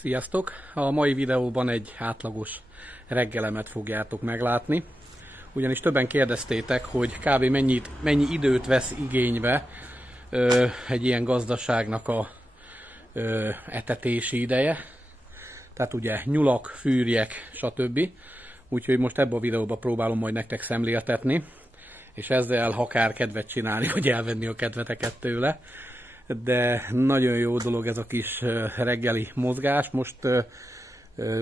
Sziasztok! A mai videóban egy átlagos reggelemet fogjátok meglátni. Ugyanis többen kérdeztétek, hogy kb. Mennyi időt vesz igénybe egy ilyen gazdaságnak a etetési ideje. Tehát ugye nyulak, fűrjek, stb. Úgyhogy most ebben a videóban próbálom majd nektek szemléltetni, és ezzel akár kedvet csinálni, vagy elvenni a kedveteket tőle. De nagyon jó dolog ez a kis reggeli mozgás. Most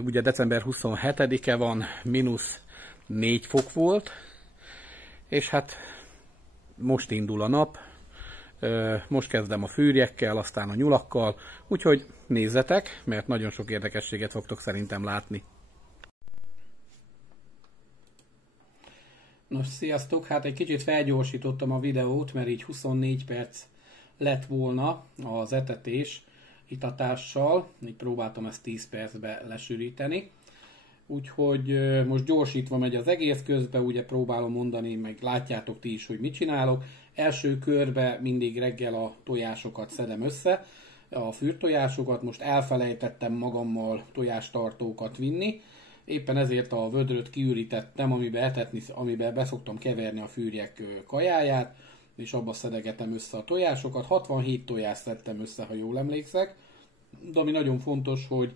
ugye december 27-e van, -4 fok volt, és hát most indul a nap, most kezdem a fűrjekkel, aztán a nyulakkal, úgyhogy nézzetek, mert nagyon sok érdekességet fogtok szerintem látni. Nos, sziasztok! Hát egy kicsit felgyorsítottam a videót, mert így 24 perc lett volna az etetés itatással, így próbáltam ezt 10 percbe lesűríteni. Úgyhogy most gyorsítva megy az egész, közben ugye próbálom mondani, meg látjátok ti is, hogy mit csinálok. Első körbe mindig reggel a tojásokat szedem össze, a fűrtojásokat, most elfelejtettem magammal tojástartókat vinni, éppen ezért a vödröt kiürítettem, amiben beszoktam keverni a fűrjek kajáját, és abba szedegetem össze a tojásokat. 67 tojást szedtem össze, ha jól emlékszek, de ami nagyon fontos, hogy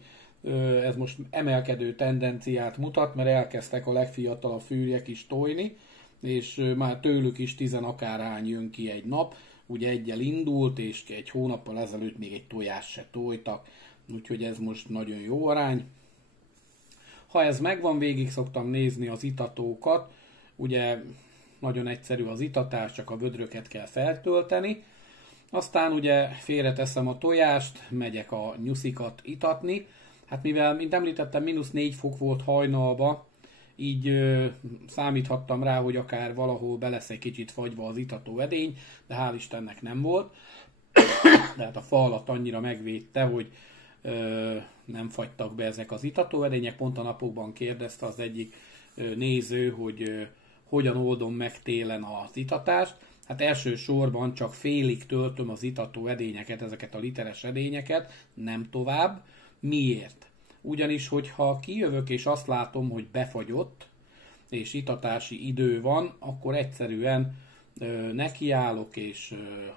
ez most emelkedő tendenciát mutat, mert elkezdtek a legfiatalabb fűrjek is tojni, és már tőlük is 10 akárhány jön ki egy nap. Ugye egyel indult, és egy hónappal ezelőtt még egy tojást se tojtak, úgyhogy ez most nagyon jó arány. Ha ez megvan, végig szoktam nézni az itatókat, ugye nagyon egyszerű az itatás, csak a vödröket kell feltölteni. Aztán ugye félreteszem a tojást, megyek a nyuszikat itatni. Hát mivel, mint említettem, -4 fok volt hajnalba, így számíthattam rá, hogy akár valahol be lesz egy kicsit fagyva az itató edény, de hál' Istennek nem volt. Tehát a fa alatt annyira megvédte, hogy nem fagytak be ezek az itató edények. Pont a napokban kérdezte az egyik néző, hogy hogyan oldom meg télen az itatást. Hát elsősorban csak félig töltöm az itató edényeket, ezeket a literes edényeket, nem tovább. Miért? Ugyanis, hogyha kijövök és azt látom, hogy befagyott, és itatási idő van, akkor egyszerűen nekiállok és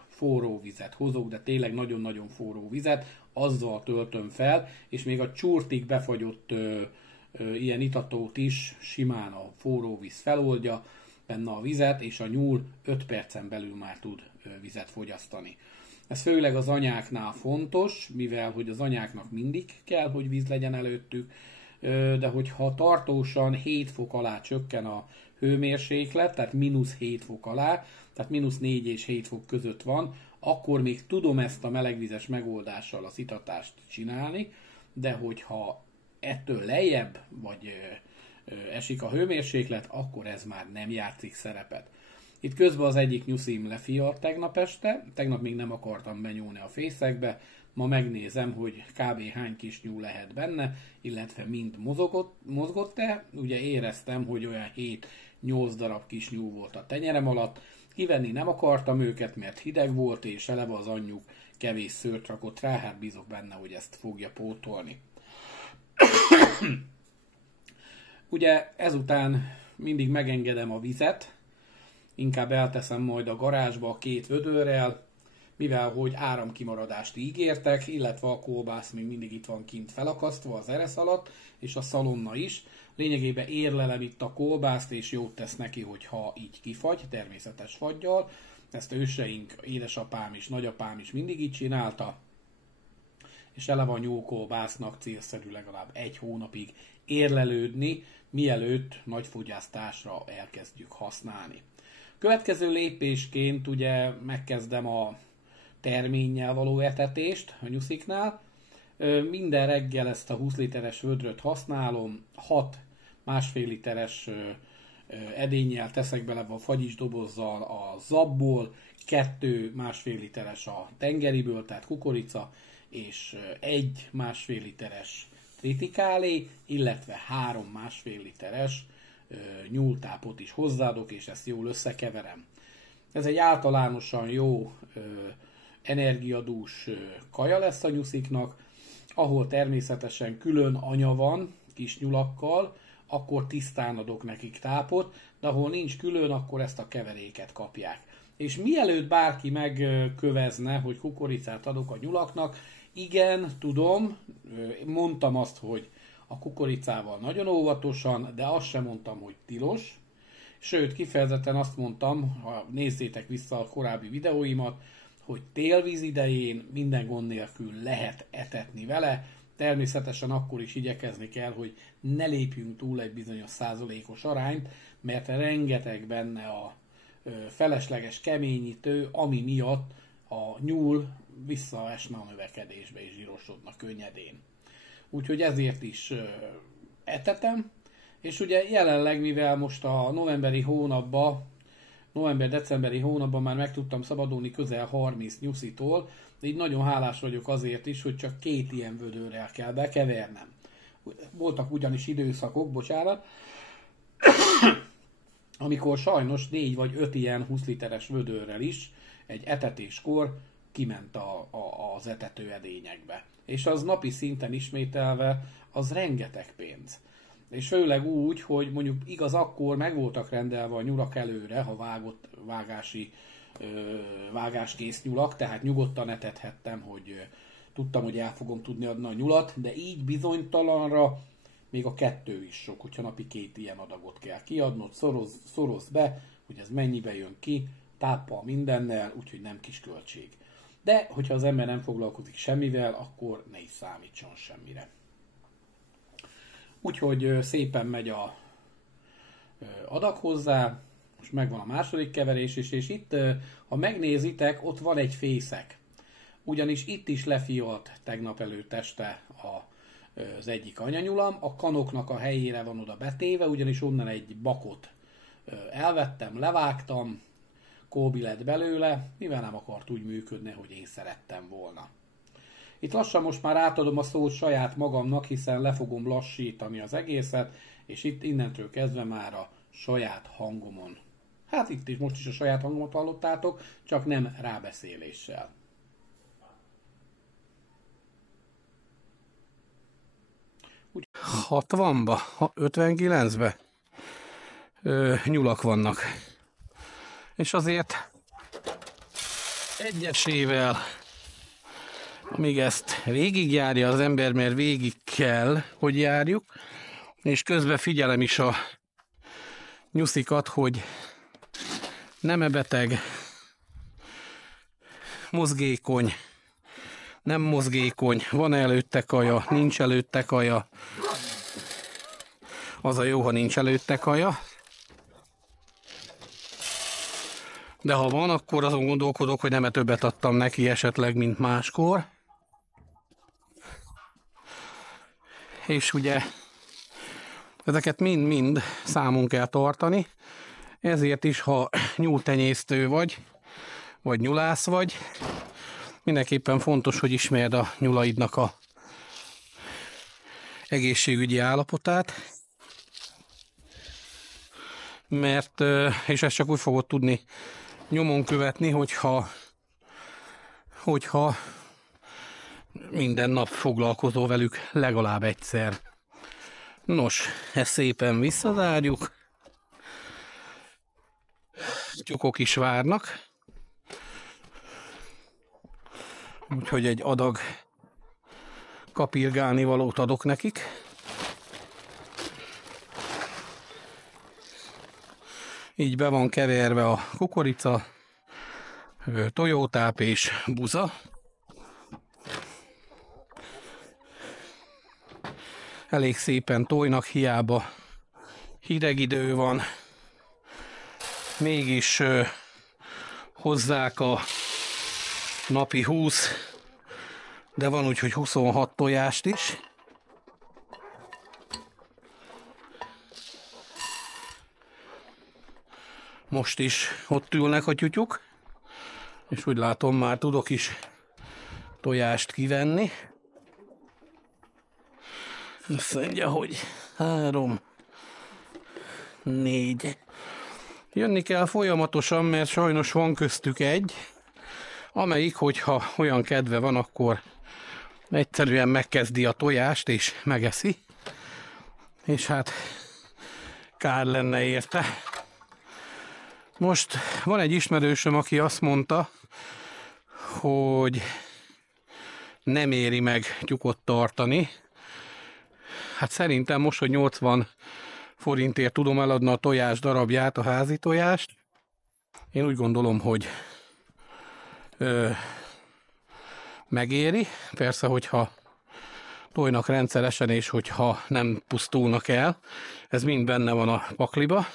forró vizet hozok, de tényleg nagyon-nagyon forró vizet, azzal töltöm fel, és még a csurtig befagyott ilyen itatót is simán a forró víz feloldja benne a vizet, és a nyúl 5 percen belül már tud vizet fogyasztani. Ez főleg az anyáknál fontos, mivel hogy az anyáknak mindig kell, hogy víz legyen előttük, de hogyha tartósan 7 fok alá csökken a hőmérséklet, tehát -7 fok alá, tehát -4 és 7 fok között van, akkor még tudom ezt a melegvizes megoldással az itatást csinálni, de hogyha ettől lejjebb, vagy esik a hőmérséklet, akkor ez már nem játszik szerepet. Itt közben az egyik nyuszim lefiart tegnap este, tegnap még nem akartam benyúlni a fészekbe, ma megnézem, hogy kb. Hány kis nyúl lehet benne, illetve mind mozgott-e. Ugye éreztem, hogy olyan 7-8 darab kis nyúl volt a tenyerem alatt, kivenni nem akartam őket, mert hideg volt, és eleve az anyjuk kevés szőrt rakott rá, hát bízok benne, hogy ezt fogja pótolni. Ugye ezután mindig megengedem a vizet, inkább elteszem majd a garázsba a 2 vödörrel, mivel hogy áramkimaradást ígértek, illetve a kolbász még mindig itt van kint felakasztva az eresz alatt, és a szalonna is. Lényegében érlelem itt a kolbászt, és jót tesz neki, hogyha így kifagy, természetes faggyal. Ezt őseink, édesapám is, nagyapám is mindig így csinálta. És eleve a nyúlkolbásznak célszerű legalább 1 hónapig érlelődni, mielőtt nagy fogyasztásra elkezdjük használni. Következő lépésként ugye megkezdem a terménnyel való etetést a nyusziknál. Minden reggel ezt a 20 literes vödröt használom, 6 1,5 literes edénnyel teszek bele a fagyis dobozzal a zabból, 2 1,5 literes a tengeriből, tehát kukorica, és 1 1,5 literes tritikálé, illetve 3 1,5 literes nyúltápot is hozzáadok, és ezt jól összekeverem. Ez egy általánosan jó energiadús kaja lesz a nyusziknak. ahol természetesen külön anya van, kis nyulakkal, akkor tisztán adok nekik tápot, de ahol nincs külön, akkor ezt a keveréket kapják. És mielőtt bárki megkövezne, hogy kukoricát adok a nyulaknak, igen, tudom, mondtam azt, hogy a kukoricával nagyon óvatosan, de azt sem mondtam, hogy tilos. Sőt, kifejezetten azt mondtam, ha nézzétek vissza a korábbi videóimat, hogy télvíz idején minden gond nélkül lehet etetni vele. Természetesen akkor is igyekezni kell, hogy ne lépjünk túl egy bizonyos százalékos arányt, mert rengeteg benne a felesleges keményítő, ami miatt a nyúl visszaesne a növekedésbe és zsírosodna könnyedén. Úgyhogy ezért is etetem, és ugye jelenleg, mivel most a november-decemberi hónapban már meg tudtam szabadulni közel 30 nyuszitól, de így nagyon hálás vagyok azért is, hogy csak 2 ilyen vödörrel kell bekevernem. Voltak ugyanis időszakok, bocsánat, amikor sajnos 4 vagy 5 ilyen 20 literes vödörrel is egy etetéskor kiment az etetőedényekbe. És az napi szinten ismételve, az rengeteg pénz. És főleg úgy, hogy mondjuk igaz, akkor meg voltak rendelve a nyulak előre, ha vágáskész nyulak, tehát nyugodtan etethettem, hogy tudtam, hogy el fogom tudni adni a nyulat, de így bizonytalanra még a 2 is sok, hogyha napi 2 ilyen adagot kell kiadnod, szorozd be, hogy ez mennyibe jön ki, táppal mindennel, úgyhogy nem kis költség. De, hogyha az ember nem foglalkozik semmivel, akkor ne is számítson semmire. Úgyhogy szépen megy a adag hozzá, most megvan a második keverés is, és itt, ha megnézitek, ott van egy fészek. Ugyanis itt is lefialt tegnap előtt este az egyik anyanyulam, a kanoknak a helyére van oda betéve, ugyanis onnan egy bakot elvettem, levágtam, kóbi lett belőle, mivel nem akart úgy működni, hogy én szerettem volna. Itt lassan most már átadom a szót saját magamnak, hiszen le fogom lassítani az egészet, és itt innentől kezdve már a saját hangomon. Hát itt is, most is a saját hangomat hallottátok, csak nem rábeszéléssel. 60-ba, 59-be nyulak vannak. És azért egyesével, amíg ezt végigjárja az ember, mert végig kell, hogy járjuk, és közben figyelem is a nyuszikat, hogy nem-e beteg, mozgékony, nem mozgékony, van-e előtte kaja, nincs előtte kaja. Az a jó, ha nincs előtte kaja. De ha van, akkor azon gondolkodok, hogy nem-e többet adtam neki esetleg, mint máskor. És ugye ezeket mind-mind számon kell tartani. Ezért is, ha nyúltenyésztő vagy nyulász vagy, mindenképpen fontos, hogy ismerd a nyulaidnak a egészségügyi állapotát. Mert, és ezt csak úgy fogod tudni nyomon követni, hogyha minden nap foglalkozol velük legalább egyszer. Nos, ezt szépen visszazárjuk. Tyúkok is várnak. Úgyhogy egy adag kapirgálni valót adok nekik. Így be van keverve a kukorica, tojótáp és buza. Elég szépen tojnak, hiába hideg idő van. Mégis hozzák a napi 20, de van úgy, hogy 26 tojást is. Most is ott ülnek a tyútyuk, és úgy látom, már tudok is tojást kivenni. Azt mondja, hogy 3, 4. Jönni kell folyamatosan, mert sajnos van köztük egy, amelyik, hogyha olyan kedve van, akkor egyszerűen megkezdi a tojást és megeszi, és hát kár lenne érte. Most van egy ismerősöm, aki azt mondta, hogy nem éri meg tyúkot tartani. Hát szerintem most, hogy 80 forintért tudom eladni a tojás darabját, a házi tojást, én úgy gondolom, hogy megéri. Persze, hogyha tojnak rendszeresen, és hogyha nem pusztulnak el, ez mind benne van a pakliba.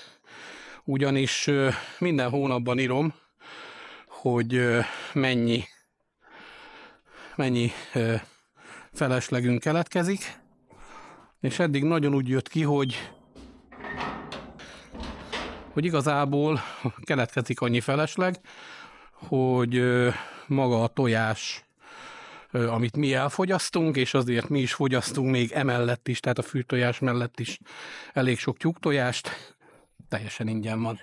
Ugyanis minden hónapban írom, hogy mennyi feleslegünk keletkezik, és eddig nagyon úgy jött ki, hogy igazából keletkezik annyi felesleg, hogy maga a tojás, amit mi elfogyasztunk, és azért mi is fogyasztunk még emellett is, tehát a fűtojás mellett is elég sok tyúktojást, teljesen ingyen van.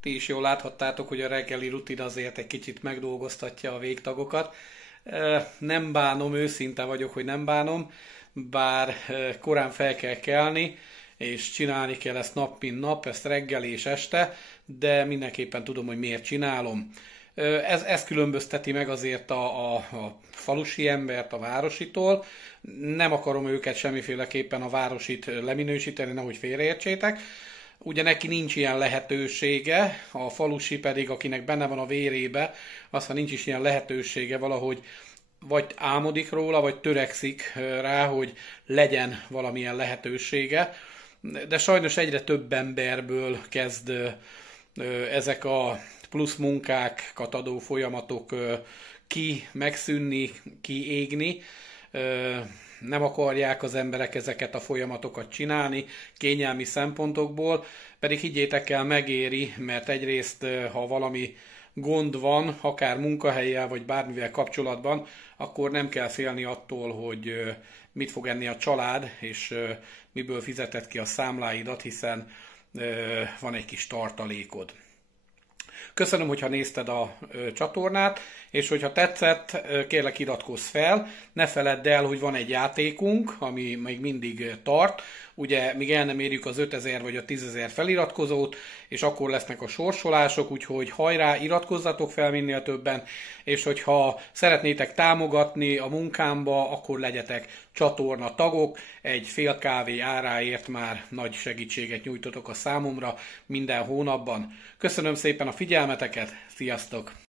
Ti is jól láthattátok, hogy a reggeli rutin azért egy kicsit megdolgoztatja a végtagokat. Nem bánom, őszinte vagyok, hogy nem bánom, bár korán fel kell kelni, és csinálni kell ezt nap mint nap, ezt reggel és este, de mindenképpen tudom, hogy miért csinálom. Ez különbözteti meg azért a falusi embert a várositól. Nem akarom őket semmiféleképpen a városit leminősíteni, nehogy félreértsétek. Ugye neki nincs ilyen lehetősége, a falusi pedig, akinek benne van a vérébe, aztán nincs is ilyen lehetősége valahogy, vagy álmodik róla, vagy törekszik rá, hogy legyen valamilyen lehetősége. De sajnos egyre több emberből kezd ezek a plusz munkákat adó folyamatok megszűnni, kiégni. Nem akarják az emberek ezeket a folyamatokat csinálni kényelmi szempontokból, pedig higgyétek el, megéri, mert egyrészt, ha valami gond van, akár munkahellyel vagy bármivel kapcsolatban, akkor nem kell félni attól, hogy mit fog enni a család, és miből fizeted ki a számláidat, hiszen van egy kis tartalékod. Köszönöm, hogyha nézted a csatornát, és hogyha tetszett, kérlek iratkozz fel. Ne feledd el, hogy van egy játékunk, ami még mindig tart. Ugye még el nem érjük az 5000 vagy a 10.000 feliratkozót, és akkor lesznek a sorsolások, úgyhogy hajrá, iratkozzatok fel minél többen, és hogyha szeretnétek támogatni a munkámba, akkor legyetek csatorna tagok. Egy fél kávé áráért már nagy segítséget nyújtotok a számomra minden hónapban. Köszönöm szépen a figyelmeteket, sziasztok!